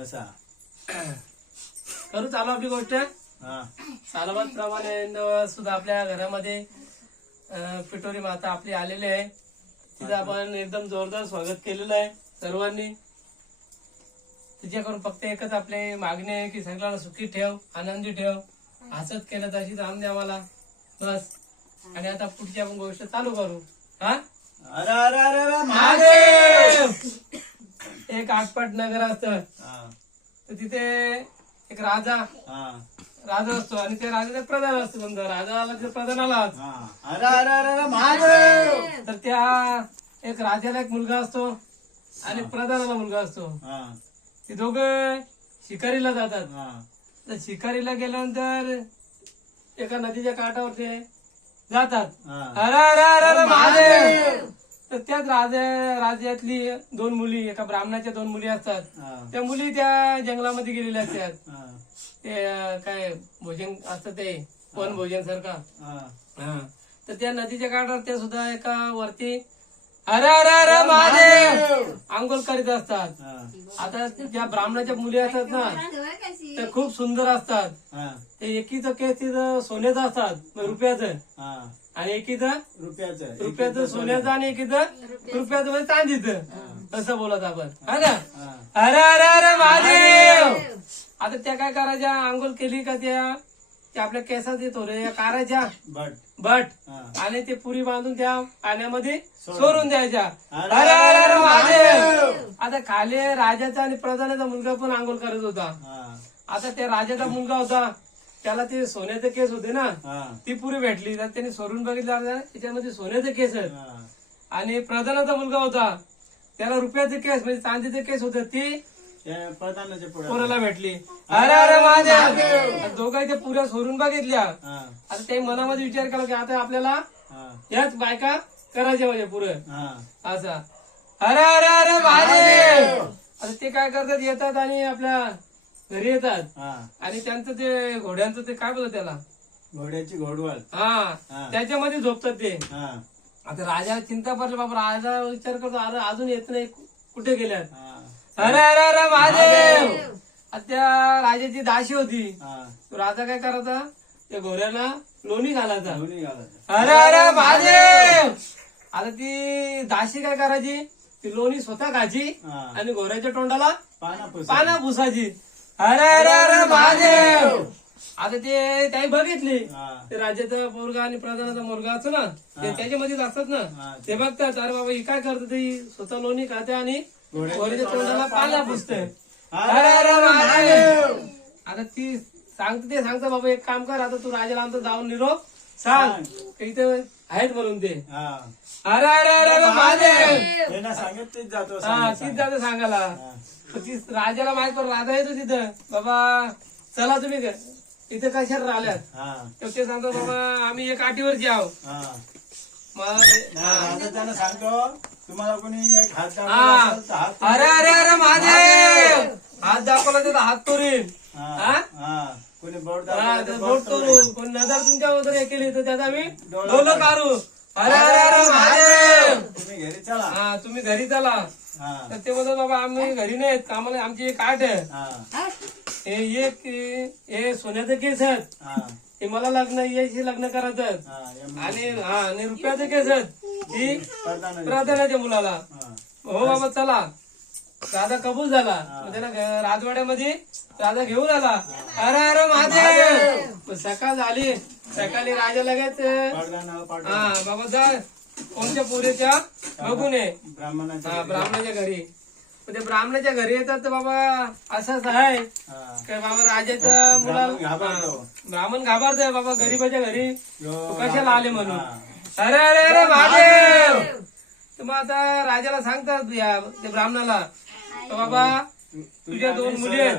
असा करू चालू आपली गोष्ट. सालाबाद प्रमाणे सुद्धा आपल्या घरामध्ये पिठोरी माता आपली आलेली आहे. तिचं आपण एकदम जोरदार स्वागत केलेलं आहे सर्वांनी. तिच्याकडून फक्त एकच आपली मागणी आहे की सगळ्यांना सुखी ठेव, आनंदी ठेव, हसत केलं तशी आम दे आम्हाला बस. आणि आता पुढची आपण गोष्ट चालू करू. हा अरे अरे अरे महादेव. एक आटपाट नगर असत, तर तिथे एक राजा असतो आणि त्या राजाचा प्रधान असतो. समजा राजाला ते प्रधानाला अरे अरे अरे महादेव. तर त्या एक राजाला एक मुलगा असतो आणि प्रधानाला मुलगा असतो. ते दोघं शिकारीला जातात. तर शिकारीला गेल्यानंतर एका नदीच्या काठावर ते जातात. अरे अरे अरे महादेव. तर त्याच राज्यातली दोन मुली, एका ब्राह्मणाच्या दोन मुली असतात. त्या मुली त्या जंगलामध्ये गेलेल्या असतात. ते काय भोजन असतं ते वन भोजन सारखा. तर त्या नदीच्या काठावर त्या सुद्धा एका वरती अरे अरे अरे महादेव आंघोळ करीत असतात. आता ज्या ब्राह्मणाच्या मुली असतात ना त्या खूप सुंदर असतात. ते एकीचं केस तिथं सोन्याचं असतात, रुपयाचं, आणि एकीचं रुपयाचं सोन्याचं, आणि एकीचं रुपयाचं म्हणजे चांदीचं. असं बोलत आपण. हा का अरे अरे अरे महादेव. आता त्या काय करायच्या, आंघोळ केली का त्या आपल्या केसाचे थोडे काढायच्या बट आणि ते पुरी बांधून त्या पाण्यामध्ये सोडून द्यायच्या. अरे अरे महादेव. आता खाली राजाचा आणि प्रधानाचा मुलगा पण आंघोळ करत होता. आता त्या राजाचा मुलगा होता, त्याला ते सोन्याचे केस होते ना, ती पुरी भेटली. तर त्याने सोडून बघितलं त्याच्यामध्ये सोन्याचे केस आहेत. आणि प्रधानाचा मुलगा होता, त्याला रुपयाचे केस म्हणजे चांदीचे केस होते, ती पोराला भेटली. अरे अरे महादेव. दोघांच्या पुऱ्या सोडून बघितल्या. आता ते मनामध्ये विचार केला की आता आपल्याला याच बायका करायच्या म्हणजे पुरं असा. अरे अरे अरे महादेव. आता ते काय करतात, येतात आणि आपल्या घरी येतात आणि त्यांचं ते घोड्यांचं ते काय बोलतात त्याला, घोड्याची घोडवळ, त्याच्यामध्ये झोपतात ते. आता राजाला चिंता पडली, बाबा राजा विचार करतो अरे अजून येत नाही, कुठे गेल्यात. अरे अरे अरे महादेव. त्या राजाची दाशी होती. राजा काय करायचा, त्या घोड्याला लोणी घालायचा. अरे अरे महादेव. आता ती दाशी काय करायची, ती लोणी स्वतः खायची आणि घोड्याच्या तोंडाला पाना पुसायची. अरे अरे अरे महादेव. आता ते काही बघितली, ते राजाचा पोरगा आणि प्रधानाचा मुलगा असतो ना, ते त्याच्यामध्येच असतात ना, ते बघतात अरे बाबा ही काय करते, ती स्वतः लोणी खाते आणि घोड्याच्या तोंडाला पाना पुसते. अरे अरे महादेव. आता ती सांगते बाबा एक काम कर, आता तू राजाला आमचा जाऊन निरोप सांग इथे आहेत म्हणून ते. अरे अरे अरे महादेव. तीच जातो सांगायला. ती राजाला माहित पण राजा येतो तिथं, बाबा चला तुम्ही इथे कशाला राहिल्यात. ते सांगतो बाबा आम्ही एक आटीवरची आहो. त्यानं सांगतो तुम्हाला कोणी एक हात अरे अरे अरे महादेव. हात दाखवला तर हात तोरील, कोणी बोट तोरू, कोणी नजर तुमच्या वगैरे केली तर त्याचा आम्ही डोलं काढू. अरे अरे अरे महादेव. तुम्ही घरी चला. तुम्ही घरी चला. तर ते बोलतो बाबा आम्ही घरी नाहीत, आम्हाला आमची एक आठ आहे, हे सोन्याचे केस आहेत, ते मला लग्न करायचं, आणि रुपयाचे केस आहेत ती प्रधानाच्या मुलाला. हो बाबा चला. राजा कबूल झाला. त्याला राजवाड्यामध्ये राजा घेऊन आला. अरे अरे महादेव. सकाळ झाली, सकाळी राजा लगेच बाबा जा कोणत्या पोरीच्या बघून ये ब्राह्मणाच्या घरी. ते ब्राह्मणाच्या घरी येतात तर बाबा असंच आहे काय, बाबा राजाच्या मुलाला ब्राह्मण घाबरतोय, बाबा गरीबाच्या घरी कशाला आले म्हणून. अरे अरे अरे महादेव. तर मग आता राजाला सांगतात त्या ब्राह्मणाला, बाबा तुझ्या दोन मुली आहेत,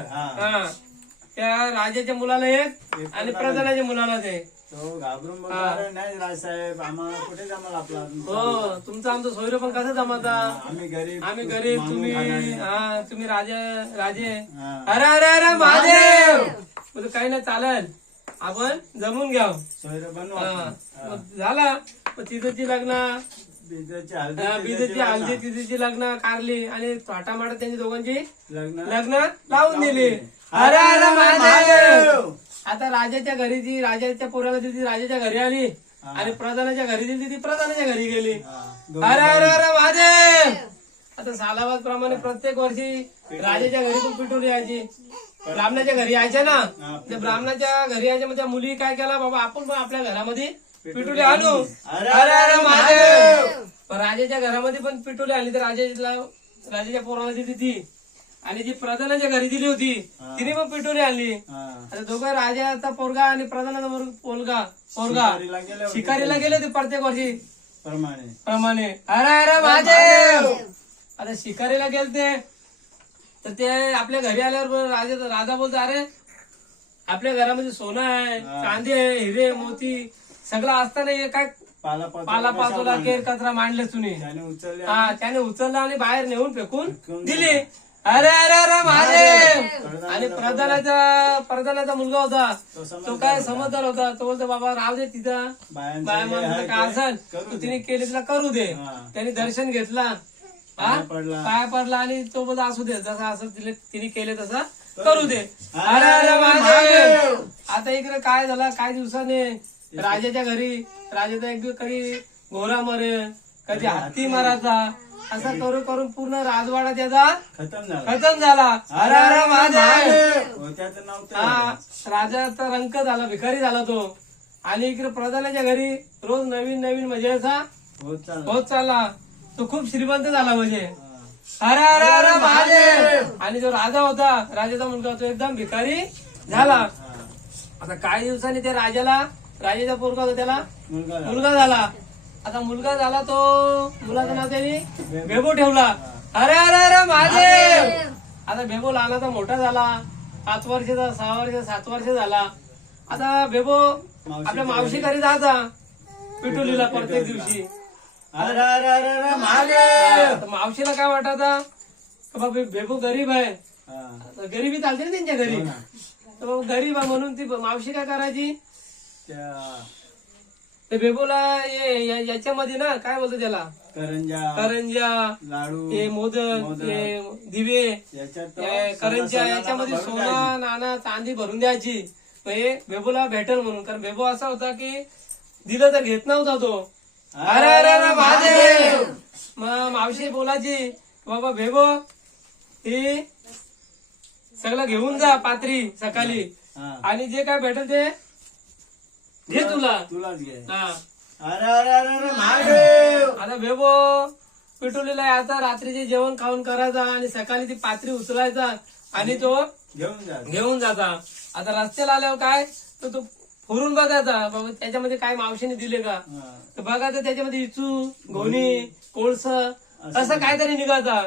त्या राजाच्या मुलाला एक आणि प्रधानाच्या मुलाला ते. घाबरून नाही राजसाहेब, आम्हाला कुठे जमाल आपला. हो तुमचं आमचं सोयरं पण कसं जमाता, आम्ही गरीब, तुम्ही राजे. अरे अरे अरे महादेव. काही नाही चालेल, आपण जमून घ्याव. सोयरं बनवा. झाला तिथं ती लग्न बिजाची बिजेची हल्दी तिची लग्न कारली आणि थाटामाटा त्यांची दोघांची लग्न लग्न लावून दिली. अरे अरे महादेव. आता राजाच्या घरी ती राजाच्या पोराला दिली ती राजाच्या घरी आली आणि प्रधानाच्या घरी दिली ती प्रधानाच्या घरी गेली. अरे अरे अरे महादेव. आता सालाबाद प्रमाणे प्रत्येक वर्षी राजाच्या घरी पण पिटून यायची, ब्राह्मणाच्या घरी यायच्या ना. त्या ब्राह्मणाच्या घरी यायच्या मग त्या मुली काय केला बाबा आपण पण आपल्या घरामध्ये पिटुले आणू. अरे अरे महादेव. पण राजाच्या घरामध्ये पण पिटुले आणली तर राजाच्या पोराला दिली ती आणि जी प्रधानाच्या घरी दिली होती तिने पण पिटुले आणली. आता दोघं राजाचा पोरगा आणि प्रधानाचा पोरगा शिकारीला गेले होते प्रत्येक वर्षी प्रमाणे. अरे अरे महादेव. आता शिकारीला गेलते तर ते आपल्या घरी आल्यावर राजा बोलतो अरे आपल्या घरामध्ये सोनं आहे, चांदी आहे, हिरे मोती सगळं असताना हे काय पाला केर कचरा मांडले तुम्ही. त्याने उचलला आणि बाहेर नेऊन फेकून दिली. अरे अरे अरे महादेव. आणि प्रधानाचा मुलगा होता तो काय समजदार होता. तो बोलतो बाबा राव दे तिथं बाय काय असेल तू तिने केली तिला करू दे. त्याने दर्शन घेतला, पाय पडला आणि तो बोलतो असू दे जसं असं तिने केले तसं करू दे. अरे अरे महादेव. आता इकडे काय झालं काही दिवसाने राजाच्या घरी राजाचा एक दिवस कधी घोडा मरे कधी हत्ती मारायचा असं करून करून पूर्ण राजवाडा त्याचा खतम झाला. अरे अरे महादेव. राजाचा रंक झाला, भिकारी झाला तो. आणि इकडे प्रधानाच्या घरी रोज नवीन नवीन म्हणजे असा होत चालला. तो खूप श्रीमंत झाला म्हणजे. अरे अरे अरे महादेव. आणि जो राजा होता राजाचा मुलगा तो एकदम भिकारी झाला. आता काही दिवसांनी त्या राजाचा पोरगा होता त्याला मुलगा झाला. आता मुलगा झाला तो मुलाचं नाव त्यांनी बेबो ठेवला. अरे अरे अरे महादेव. आता बेबो लहानाचा मोठा झाला, 5 वर्षाचा 6 वर्ष 7 वर्ष झाला. आता बेबो आपल्या मावशी घरी जायचा पिटुलीला प्रत्येक दिवशी. अरे अरे अरे महादेव. मावशीला काय वाटायचा बाबा बेबो गरीब आहे, गरीबी चालते ना त्यांच्या घरी, तर बाबा गरीब आहे म्हणून ती मावशी काय करायची ते बेबोला याच्यामध्ये ना काय बोलतो त्याला करंजा लाडू हे मोदक हे दिवे करंजा याच्यामध्ये सोना नाना चांदी भरून द्यायची. हे बेबोला भेटेल म्हणून, कारण बेबो असा होता की दिलं तर घेत नव्हता तो. अरे अरे महादेव. मग मावशी बोलायची बाबा बेबो हे सगळं घेऊन जा पात्री सकाळी आणि जे काय भेटेल ते घे तुलाच घे. अरे अरे अरे महादेव. आता बेबो पिटुलीला याचा रात्रीचे जेवण खाऊन करायचा आणि सकाळी ती पात्री उचलायचा आणि तो घेऊन जाता. आता रस्त्याला आल्यावर काय तर तो फोडून बघायचा बाबा त्याच्यामध्ये काय मावशीने दिले का, तर बघायचं त्याच्यामध्ये इचू घोणी कोळस असं काहीतरी निघायचा.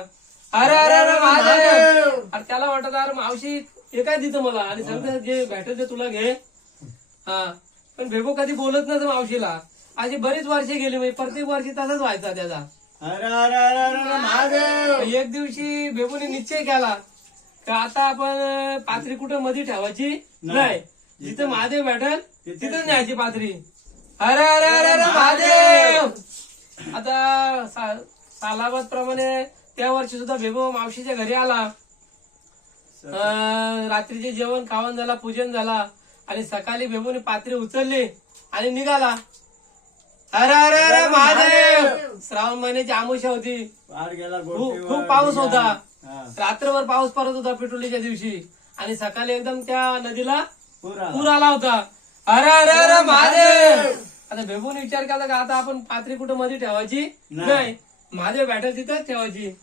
अरे अरे अरे महादेव. अरे त्याला वाटत अरे मावशी हे काय देतं मला आणि सांगते जे भेटेल ते तुला घे. पण बेबो कधी बोलत नव्हतं मावशीला. अशी बरीच वर्षे गेली म्हणजे प्रत्येक वर्षी तसाच व्हायचा त्याचा. अरे अरे अरे महादेव. एक दिवशी बेबोने निश्चय केला तर आता आपण पात्री कुठं मध्ये ठेवायची नाही, जिथं महादेव भेटेल तिथं न्यायची पात्री. अरे अरे अरे अरे महादेव. आता सालाबाद प्रमाणे त्या वर्षी सुद्धा बेबो मावशीच्या घरी आला. रात्रीचे जेवण खावण झाला, पूजन झाला आणि सकाळी बेबोने पात्री उचलली आणि निघाला. अरे अरे अरे महादेव. श्रावण महिन्याची आमुषा होती, खूप पाऊस होता, रात्रभर पाऊस पडत होता पिटुलीच्या दिवशी आणि सकाळी एकदम त्या नदीला पूर आला होता. अरे अरे अरे महादेव. आता बेबोने विचार केला का आता आपण पात्री कुठं मध्ये ठेवायची नाही, महादेव भेटेल तिथंच ठेवायची.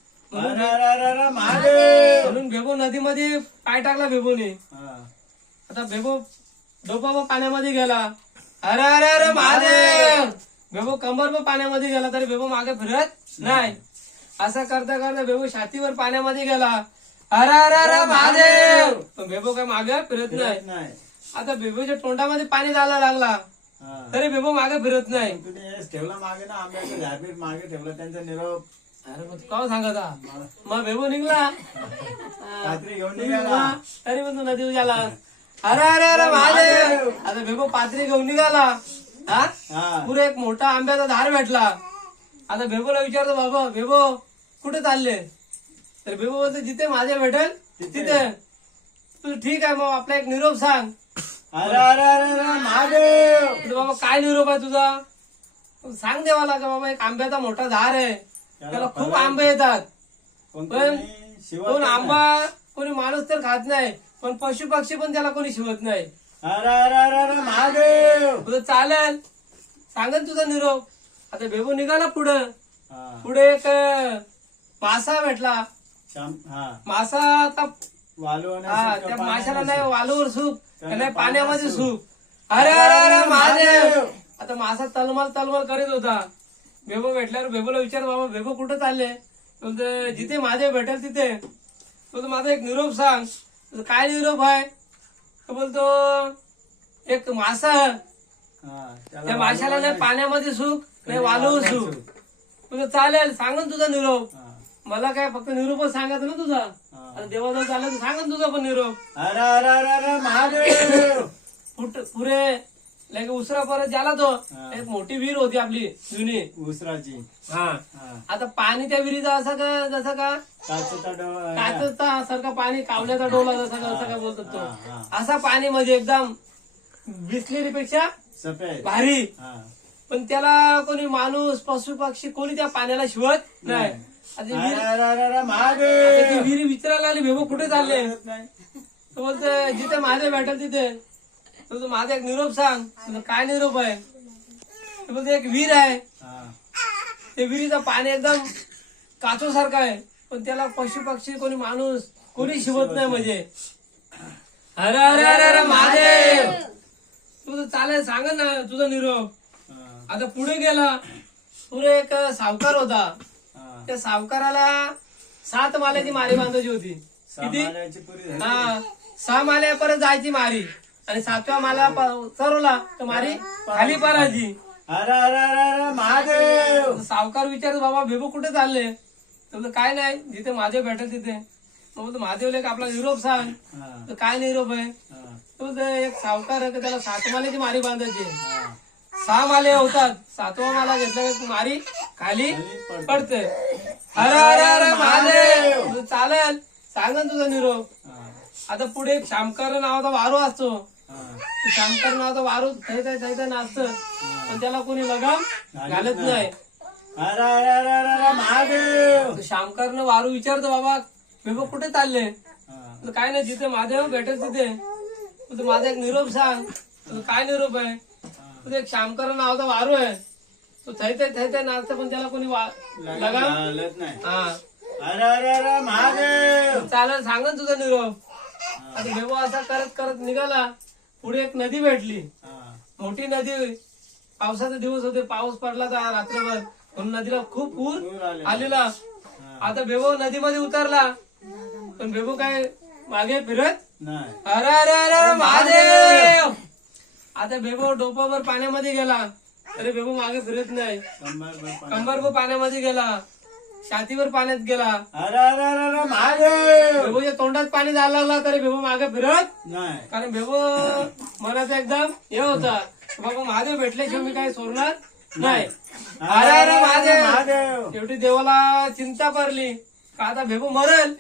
म्हणून बेबो नदीमध्ये पाय टाकला बेबोने. आता बेबो डोपा पाण्यामध्ये गेला. अरे अरे अरे महादेव. बेबो कंबर पाण्यामध्ये गेला तरी बेबो मागे फिरत नाही. असं करता करता बेबो छातीवर पाण्यामध्ये गेला. अरे अरे अरे महादेव. पण बेबो काय मागे फिरत नाही. आता बेबोच्या तोंडामध्ये पाणी जायला लागला तरी बेबो मागे फिरत नाही. ठेवला मागे ना आंब्याचं झाडपीठ मागे ठेवलं त्यांचा निरोप. अरे मग का सांगा मग बेबो निघला घेऊन निघाला तरी पण तू नदी गेला. अरे अरे अरे महादेव. आता बेबो पात्री घेऊन निघाला. पुरे एक मोठा आंब्याचा झाड भेटला आता बेबोला विचारतो बाबा बेबो कुठे चालले तर बेबो बोलतो जिथे माझे भेटेल तिथे. तू ठीक आहे मग आपला एक निरोप सांग. अरे अरे अरे अरे महादेव. तर बाबा काय निरोप आहे तुझा सांग देवाला का बाबा एक आंब्याचा मोठा झाड आहे त्याला खूप आंबे येतात पण कोण आंबा कोणी माणूस तर खात नाही पण पशु पक्षी पण त्याला कोणी शिवत नाही. अरे अरे अरे अरे महादेव. तुझं चालेल सांगन तुझा निरोप. आता बेबो निघाला पुढं. हा. पुढे एक मासा भेटला. हा मासा आता वालू आणि हा सुक्या त्या पाण्याने माशाला नाही सुक. वालूवर सूप त्याला नाही पाण्यामध्ये पाण्यात सूप. अरे अरे अरे महादेव. महादेव. आता मासा तलमल तलमल करीत होता. बेबो भेटल्यावर बेबोला विचार बाबा बेबो कुठं चालले बोलतो जिथे महादेव भेटेल तिथे. बोलतो माझा एक निरोप सांग. बोलतो, काय निरोप आहे तो बोलतो एक मासा हा, त्याला त्या माशाला नाही वालू पाण्यामध्ये सूप नाही आणि वालूवर वालूवर सूप. सूप. तुझं चालेल सांगन तुझा निरोप. हा, मला काय फक्त निरोपच सांगायचं ना तुझा. हा. आता देवाजवळ चाललं तर सांगन तुझा पण निरोप. अरे अरे अरे अरे महादेव. पुरे लगे उसरा परत झाला तो. हा. एक मोठी विहीर होती आपली जुनी. उसराची. हा हा. आता पाणी त्या विहिरीचा असं का जसं का काचेचा डोळा. काचचा सारखा पाणी कावल्याचा डोला जसा का असं का बोलतात हा, तो हा. असा पाणी म्हणजे एकदम बिस्लेरीपेक्षा सफेद. भारी. हा. पण त्याला कोणी माणूस पशु पक्षी कोणी त्या पाण्याला शिवत नाही. आता ती अरे विहीर- अरे अरे अरे आता ती महादेव. विहिरी विचारायला आली भेबो कुठे चालले कळत नाही. तो बोलते जिथे माझे भेटेल तिथे. तो माझा एक निरोप सांग. तुझं काय निरोप आहे तो बोलते एक विहीर आहे हा. ते विहिरीचं पाणी एकदम काचोसारखं आहे पण त्याला पशु पक्षी कोणी माणूस कोणी शिवत नाही म्हणजे. अरे अरे अरे अरे महादेव. तुझं चालेल सांग ना तुझा निरोप. हा. आता पुढे गेला. पुढे एक सावकार होता. हा. त्या सावकाराला 7 माल्याची मारी बांधायची होती. किती सामान्याची पुरी झाली. हा 6 माल्या परत जायची मारी आणि 7व्या माला चरवला तर मारी खाली पडायची. अरे अरे अरे अरे महादेव. सावकार विचारतो बाबा बेबो कुठे चालले तर बोलतो, काय नाही जिथे महादेव भेटेल तिथे. मग बोलतो महादेवला एक आपला निरोप सांग. हा. तर काय निरोप आहे हा. तो बोलतो, एक सावकार आहे का त्याला 7 माल्याची मारी बांधायची. हा. 6 माले होतात 7वा माला घेतला की मारी खाली खाली पडते. अरे अरे अरे महादेव. बोलतो, चालेल सांग ना तुझा निरोप. हा. आता पुढे एक शामकर नावाचा वारू असतो. हा. शामकर नावाचा वारू थैता नाचतं पण त्याला कोणी लगाम घालत नाही. अरे अरे अरे अरे अरे महादेव. शामकरनं वारू विचारतो बाबा बेबो कुठे चालले हा. तर काय नाही जिथे महादेव भेटेल तिथे. तू माझा एक निरोप सांग. तुझं काय निरोप आहे तुझं एक शामकर नावाचा वारू आहे तो थैता नाचतं पण त्याला कोणी लगाम घालत नाही. हा अरे अरे अरे महादेव. चालेल सांगन तुझा निरोप. हा. आता बेबो असा करत करत निघाला. पुढे एक नदी भेटली हा. मोठी नदी. पावसाचे दिवस होते पाऊस पडला तर रात्रभर म्हणून नदीला खूप पूर पूर आलेला. हा. आता बेबो नदीमध्ये उतरला पण बेबो काय मागे फिरत. नाही. अरे अरे अरे अरे महादेव. आता बेबो डोपावर पाण्यामध्ये गेला अरे बेबो मागे फिरत नाही. कंबरभर पाण्यामध्ये गेला. छातीवर पाण्यात गेला. अरे अरे अरे अरे महादेव. बेबोच्या तोंडात पाणी जायला लागला तरी बेबो मागे फिरत नाही. कारण बेबो मनात एकदम हे होता बाबा महादेव भेटल्याशिवाय मी काय सोडणार नाही. अरे अरे महादेव. महादेव. शेवटी देवाला चिंता पडली का आता बेबो मरेल.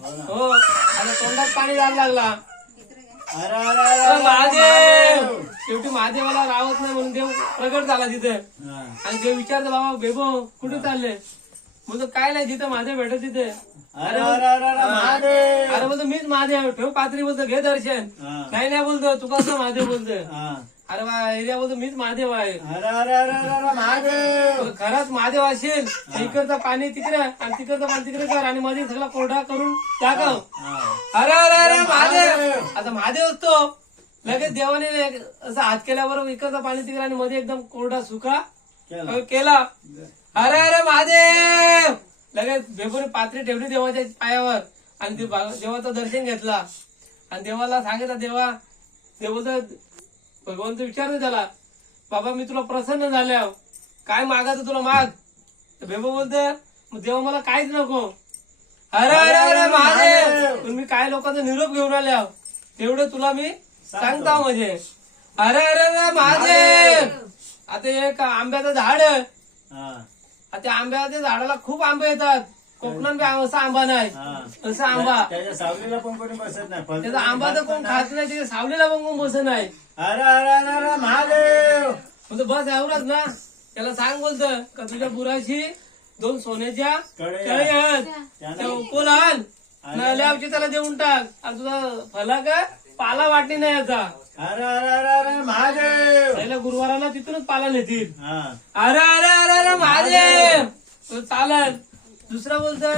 हो ना. हो आता तोंडात पाणी जायला लागला. अरे अरे अरे अरे अरे महादेव. शेवटी महादेवाला राहत नाही म्हणून देव प्रगट झाला तिथे हा. आणि देव विचारतो बाबा बेबो कुठे चालले बोलतो काय नाही जिथे महादेव भेटत तिथे. अरे अरे अरे अरे महादेव. अरे बोलतो मीच महादेव ठेव पात्री बोलतो घे दर्शन. हा. नाही बोलतो तू कसं महादेव बोलतोय. हा. अरे बा एरिया बोलतो मीच महादेव आहे. अरे अरे अरे अरे अरे महादेव. खरंच महादेव असेल तर इकडचं पाणी तिकडे आणि तिकडचं पाणी तिकडे कर आणि मध्ये सगळा कोरडा करून टाकव. हा. अरे अरे अरे महादेव. आता महादेव असतो लगेच देवाने असं हात केल्याबरोबर इकडचं पाणी तिकडे आणि मध्ये एकदम कोरडा सुका केला. केला. अरे अरे महादेव. लगेच बेबोने पात्री ठेवली देवाच्या पायावर आणि देवाचं दर्शन घेतला आणि देवाला सांगितलं देवा देव बोलतो भगवंत विचारतो त्याला बाबा मी तुला प्रसन्न झाल्या काय मागायचं तुला माग. बेबो बोलतो देवा मला काहीच नको. अरे अरे अरे महादेव. पण मी काय लोकांचा निरोप घेऊन आल्या तेवढं तुला मी सांगता म्हणजे. अरे अरे अरे महादेव. आता एक आंब्याचं झाड हा. त्या आंब्याच्या झाडाला खूप आंबे येतात. कोकणात बी असा आंबा नाही, हा. असा आंबा. त्याच्या सावलीला पण कोणी बसत नाही. फळ त्याचा आंबा तर कोण खात नाही, त्याच्या सावलीला पण कोण बसत नाही. अरे अरे अरे अरे महादेव. म्हणजे बस एवढंच ना. त्याला सांग बोलतं का तुझ्या बुराशी 2 सोन्याच्या कळे कळी आहेत, त्यानं- त्या उकून आण, नल्यावची त्याला देऊन टाक. आणि तुझा फला का पाला वाटणी नाही याचा. अरे अरे अरे अरे महादेव. पहिल्या गुरुवाराला तिथूनच पाला नेतील. हा अरे अरे अरे अरे महादेव. तो चालत. दुसरा बोलतं,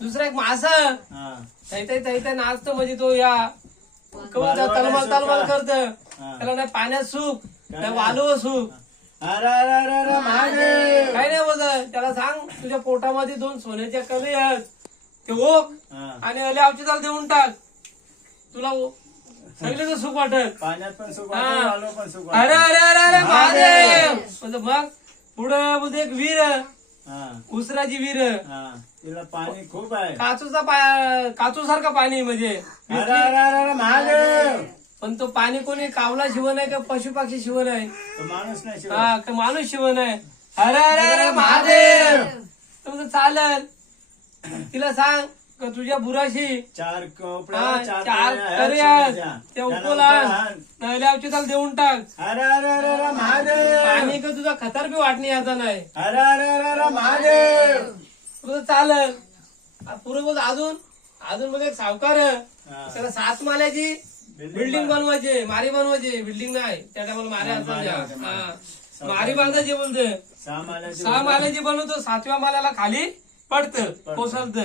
दुसरा एक मासा हा थैथै नाचतो. म्हणजे तो या तलमल तलमल करत. त्याला नाही पाण्यात सुख, नाही वालू सुख. अरे अरे अरे अरे महादेव. काही नाही बोलत. त्याला सांग तुझ्या पोटामध्ये 2 सोन्याच्या कमी आहेत, ते ओक हा. आणि अल्या औषधाला देऊन टाक. तुला सगळं सुख वाटत. पाण्यात पण सुख हा. वाटतं, वाळू पण सुख अरे वाटतं. अरे अरे अरे महादेव. म्हणजे मग पुढं बोलते एक विहीर, हा उसराची विहीर. हा तिला पाणी खूप आहे. काचू सारखं पाणी म्हणजे. अरे अरे अरे अरे महादेव. पण तो पाणी कोणी कावला शिवण आहे का पशु पक्षी शिवण आहे? तो माणूस नाही शिवाय. हा का माणूस शिवण आहे? अरे अरे अरे महादेव. तुमचं चालेल. तिला सांग का तुझ्या बुराशी 4 कोपऱ्या, हा, 4 चार कळ्या करी आहेत आहेत. सोन्याच्या. त्या त्याला उकूला उकळान. नल्यावची त्याला देऊन टाक. अरे अरे अरे अरे महादेव. पाणी का तुझा खतर बी वाटणी याचा नाही. अरे अरे अरे अरे महादेव. तुझं चालेल. पुढे बघ अजून बघ एक सावकार आहे. हा. त्याला 7 माल्याची बिल्डिंग बनवायची, मारी बनवायची. बिल्डिंग नाही त्या टायमाला मारी असायच्या. मारी बांधायची बोलते. 6 माल्याची 6 माल्याची बनवतो, 7व्या माल्याला खाली पडतं कोसळत.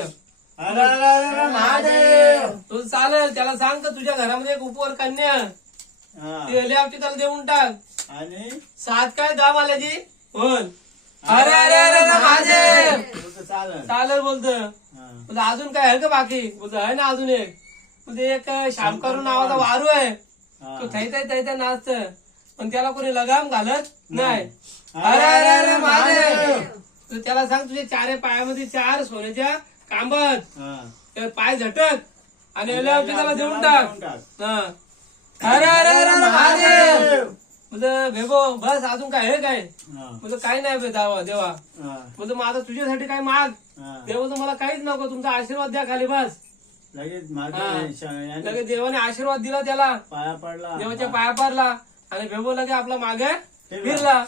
अरे अरे अरे अरे महादेव. तुझं चालेल. त्याला सांग का तुझ्या घरामध्ये एक उपवर कन्या हा. ती हेलिकॉप्टर त्याला देऊन टाक. आणि 7 काय 10 माल्याची बोल. अरे अरे अरे अरे महादेव. तुझं चालेल. चालेल बोलतं. हा. बोलतं अजून काय आहे का बाकी? बोलतं आहे ना अजून एक. म्हणजे एक शामकरू नावाचा वारू आहे, हा. तो थैथै नाचत. पण त्याला कोणी लगाम घालत नाही. अरे अरे अरे महादेव. तर त्याला सांग तुझ्या 4 पायामध्ये 4 सोन्याच्या कांबत, हा. त्यात पाय झटक आणि हेलिकॉप्टर त्याला देऊन टाक. देऊन टाक. हा. अरे अरे अरे अरे महादेव. म्हणजे भेबो बस अजून काय आहे काय? हा. म्हणजे काही नाही बे देवा. हा. म्हणजे माझा तुझ्यासाठी काय माग. हा. देव मला काहीच नको, तुमचा आशीर्वाद द्या खाली बस. लगेच हा. मागे याने लगेच देवाने आशीर्वाद दिला त्याला, पाया पडला. देवाच्या पाया पारला आणि भेबो लगे आपला मागे फिरला.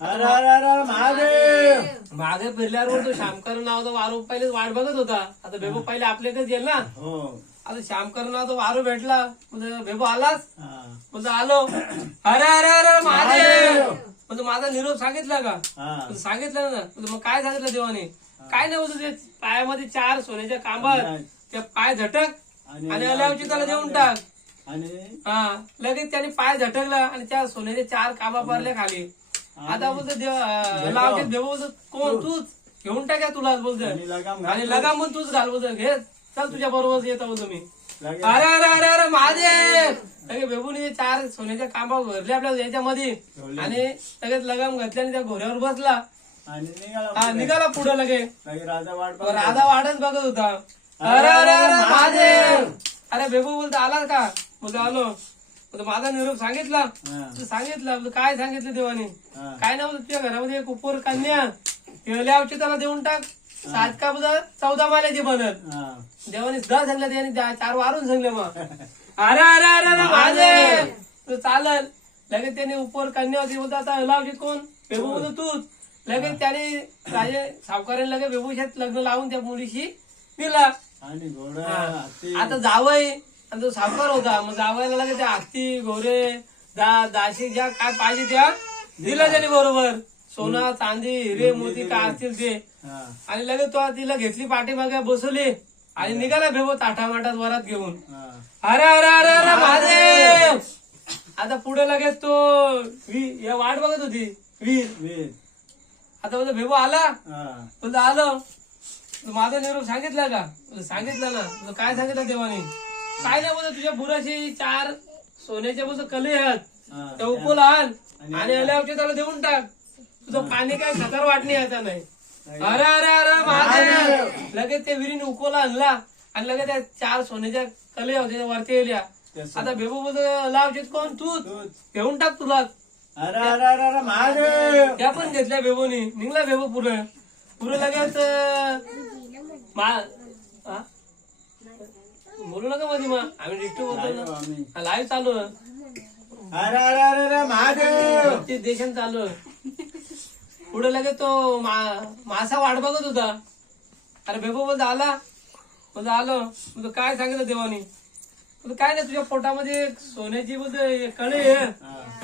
अरे अरे अरे महादेव. मागे फिरल्यावर तो शामकर नावाचा वारू पहिलेच वाट बघत होता. आता भेबो पहिले आपल्याकडेच येईल ना. हो. आता शामकर नावाचा वारू भेटला. म्हणजे भेबो आलाच. हा. म्हणजे आलो. अरे अरे अरे महादेव. म्हणजे माझा निरोप सांगितला का? हा. म्हणजे सांगितलं ना. म्हणजे मग काय सांगितलं देवाने? काय नाही बोलतो, ते पायामध्ये 4 सोन्याच्या कांबात, त्या पाय झटक आणि अल्यावची त्याला देऊन टाक. आणि हा. लगेच त्याने पाय झटकला आणि त्या सोन्याच्या 4 कांबा पडल्या खाली. आता बोलतो लावते देव बोलतो कोण तूच घेऊन टाक्या तुलाच बोलतो. आणि लगाम आणि घाल. लगाम पण तूच घाल बोलतो. घे चल तुझ्या बरोबर येतो बोलतो मी. लगेच. अरे अरे अरे अरे महादेव. लगे बेबूने 4 सोन्याच्या कांबा भरले आपल्या याच्यामध्ये ठेवले. आणि लगेच लगाम घातल्याने त्या घोड्यावर बसला. आणि निघाला हा पुढे. निघाला पुढे लगे. लगे राजा वाट बघत राधा वाटच बघत होता. अरे अरे अरे महादेव. अरे बेबू बोलतो आला का? बोलतो आलो. बोलतो माझा निरोप सांगितला. हा. तू सांगितलं. बोलतो काय सांगितलं देवाने? हा. काय नाही बोलतो तुझ्या घरामध्ये एक उपर कन्या औषध त्याला देऊन टाक. 7 का बोलतो 14 माल्याची बनत. हा. देवाने 10 सांगलं, त्याने 4 वारून सांगले. मग अरे अरे अरे अरे महादेव. तू चालल. लगेच त्याने उपर कन्या होती. बोलतो आता औषध कोण? बेबू बोलतो तूच. लगेच त्याने राजे सावकाराने लगेच बेबूशात लग्न लावून त्या मुलीशी दिला. आणि घोडा हा. हत्ती. आता जावई आणि तो सावकार होता. मग जावयाला लगेच त्या हत्ती घोरे दाशी ज्या काय पाहिजे त्या दिला त्याने बरोबर. सोना चांदी हिरे मोती काय असतील ते. हा. आणि लगेच तो तिला घेतली पाठीमागे बसवली आणि निघाला भेबो ताठामाटात वरात घेऊन. हा. अरे अरे अरे अरे महादेव. आता पुढे लगेच तो या वाट बघत होती वीर. वीर. आता बोलतो भेबो आला. हा. बोलतो आलो. माझा निरोप सांगितला का? सांगितलं ना. बोलतो काय सांगितलं देवाने? काय नाही बोलतो तुझ्या बुराशी 4 सोन्याच्या बोलतो कले आहेत, हा. त्या उकूल आण आणि आल्यावरची त्याला देऊन टाक. तुझं पाणी काय खतर वाटणी यायचा नाही. अरे अरे अरे महादेव. लगेच त्या विहिरीने उकोला आणला आणि लगेच त्या 4 सोन्याच्या कले होते त्या वरती येल्या. आता भेबू बोलतो लावशीत कोण? तू तूच. घेऊन टाक तुला. अरे अरे अरे अरे महादेव. त्या पण घेतल्या भेबोनी. निघला भेबो पुढे. पुढे लगेच हा? बोलू नका मध्ये मग आम्ही डिस्टर्ब होतो ना लाईव्ह चालू आहे. अरे अरे अरे अरे महादेव ते देशन चालू आहे. पुढे लगेच तो मासा वाट बघत होता. अरे बेबो बोलतो आला बोलतो आलो बोलतो काय सांगितलं देवानी बोलतो काय नाही तुझ्या पोटामध्ये एक सोन्याची बोलतो कळे आहे.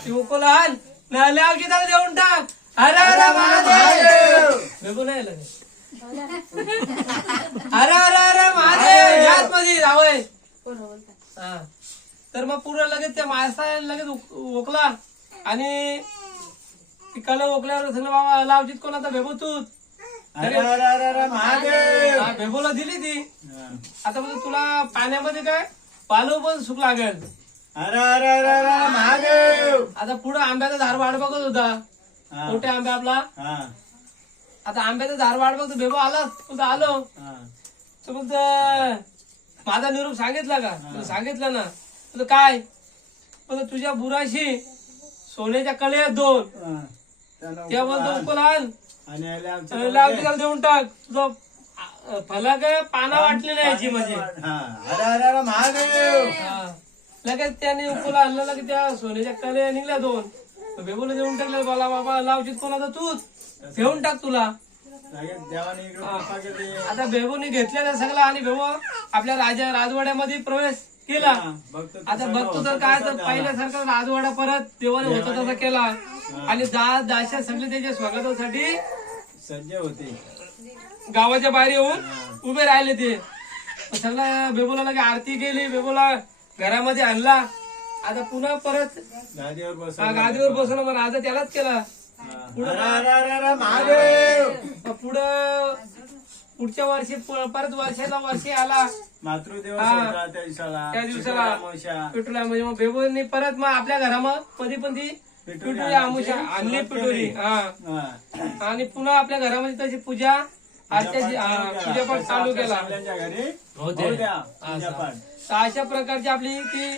ती उकल आण नाही औषधाला देऊन टाक. अरे अरे महादेव बेबो नाही लगेच अरे अरे अरे महादेव याच मध्ये जावय. हा तर मग पुढे लगेच त्या मासा लगेच ओकला आणि ती कल ओकल्यावर सांगलं बाबा लावजीत कोणाचा भेबो तू अरे अरे अरे अरे महादेव भेबोला दिली ती. आता म्हणजे तुला पाण्यामध्ये काय पालव पण सुख लागेल. अरे अरे अरे अरे महादेव आता पुढे आंब्याचा झाड वाट बघत होता. मोठ्या आंब्या आपला आता आंब्याचा झाड वाट बघतो भेबो आला तुझं आलो तर मग माझा निरोप सांगितला का तुला सांगितलं ना तुझं काय पण तुझ्या बुराशी सोन्याच्या कळ्या 2 त्या बोलतो उकल आण आणि लावटीला देऊन टाक. तुझं फलक पाना वाटली नाही याची म्हणजे अरे अरे अरे महादेव लगेच त्याने उकल आणलं लगेच त्या सोन्याच्या कळ्या निघल्या 2 बेबूला देऊन टाकले. बोला बाबा लावटीत कोणाचा तूच घेऊन टाक तुला. देवाने इकडे कृपा केली. आता बेबूने घेतलेला सगळं आणि बेबो आपल्या राजवाड्यामध्ये प्रवेश केला. आता बघतो तर काय तर पहिल्यासारखं राजवाडा परत देवाने होता तसा केला आणि दाशा सगळे त्याच्या स्वागतासाठी सज्ज होते. गावाच्या बाहेर येऊन उभे राहिले ते. सगळं बेबूला लगे आरती केली. बेबूला घरामध्ये आणला. आता पुन्हा परत गादीवर बसवलं. मग राजा त्यालाच केला. पुढच्या वर्षी परत वर्षी आला त्या दिवसाला पिटोरी म्हणजे मग बेबोनी परत मग आपल्या घरामध्ये पण ती पिटोरी आमुषा आणली. पिटोरी आणि पुन्हा आपल्या घरामध्ये तशी पूजा पूजापाठ चालू केला. तर अशा प्रकारची आपली ती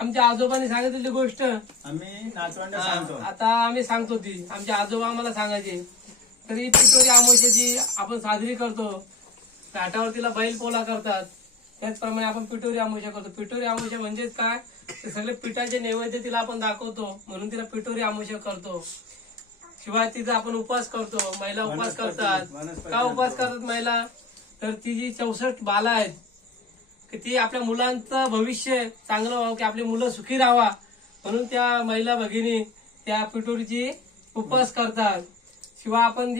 आमच्या आजोबांनी सांगितलेली गोष्ट आम्ही नातवंड सांगतो. आता आम्ही सांगतो ती आमचे आजोबा आम्हाला सांगायचे. तरी पिटोरी अमावस्येची आपण साजरी करतो. घाटावर तिला बैल पोळा करतात. त्याचप्रमाणे आपण पिटोरी अमावस्या करतो. पिटोरी अमावस्या म्हणजेच काय ते सगळे पिठाचे नैवेद्य तिला आपण दाखवतो म्हणून तिला पिटोरी अमावस्या करतो. शिवाय तिचा आपण उपवास करतो. महिला उपवास करतात. का उपवास करतात महिला तर ती जी 64 बाला आहेत की ती आपल्या मुलांचं भविष्य चांगलं व्हावं की आपली मुलं सुखी राहावा म्हणून त्या महिला भगिनी त्या पिटोरीची उपवास करतात. शिवाय आपण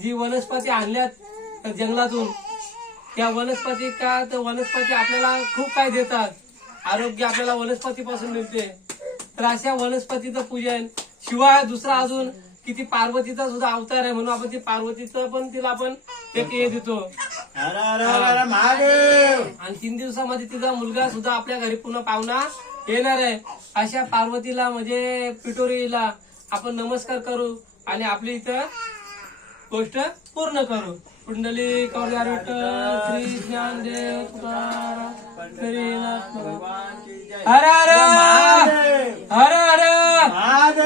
जी वनस्पती आणल्यात जंगलातून त्या वनस्पती का तर वनस्पती आपल्याला खूप काय देतात. आरोग्य आपल्याला वनस्पतीपासून मिळते. तर अशा वनस्पतीचं पूजन शिवाय दुसरा अजून किती पार्वतीचा सुद्धा अवतार आहे म्हणून आपण ती पार्वतीचं पण तिला आपण एक हे देतो. आणि 3 दिवसामध्ये तिचा मुलगा सुद्धा आपल्या घरी पुन्हा पाहुणा येणार आहे. अशा पार्वतीला म्हणजे पिटोरीला आपण नमस्कार करू आणि आपली इथं गोष्ट पूर्ण करू. कुंडली कवळ्यार विठ्ठल श्री ज्ञानदेव तुकाराम हरिनाथ हर हर हर हर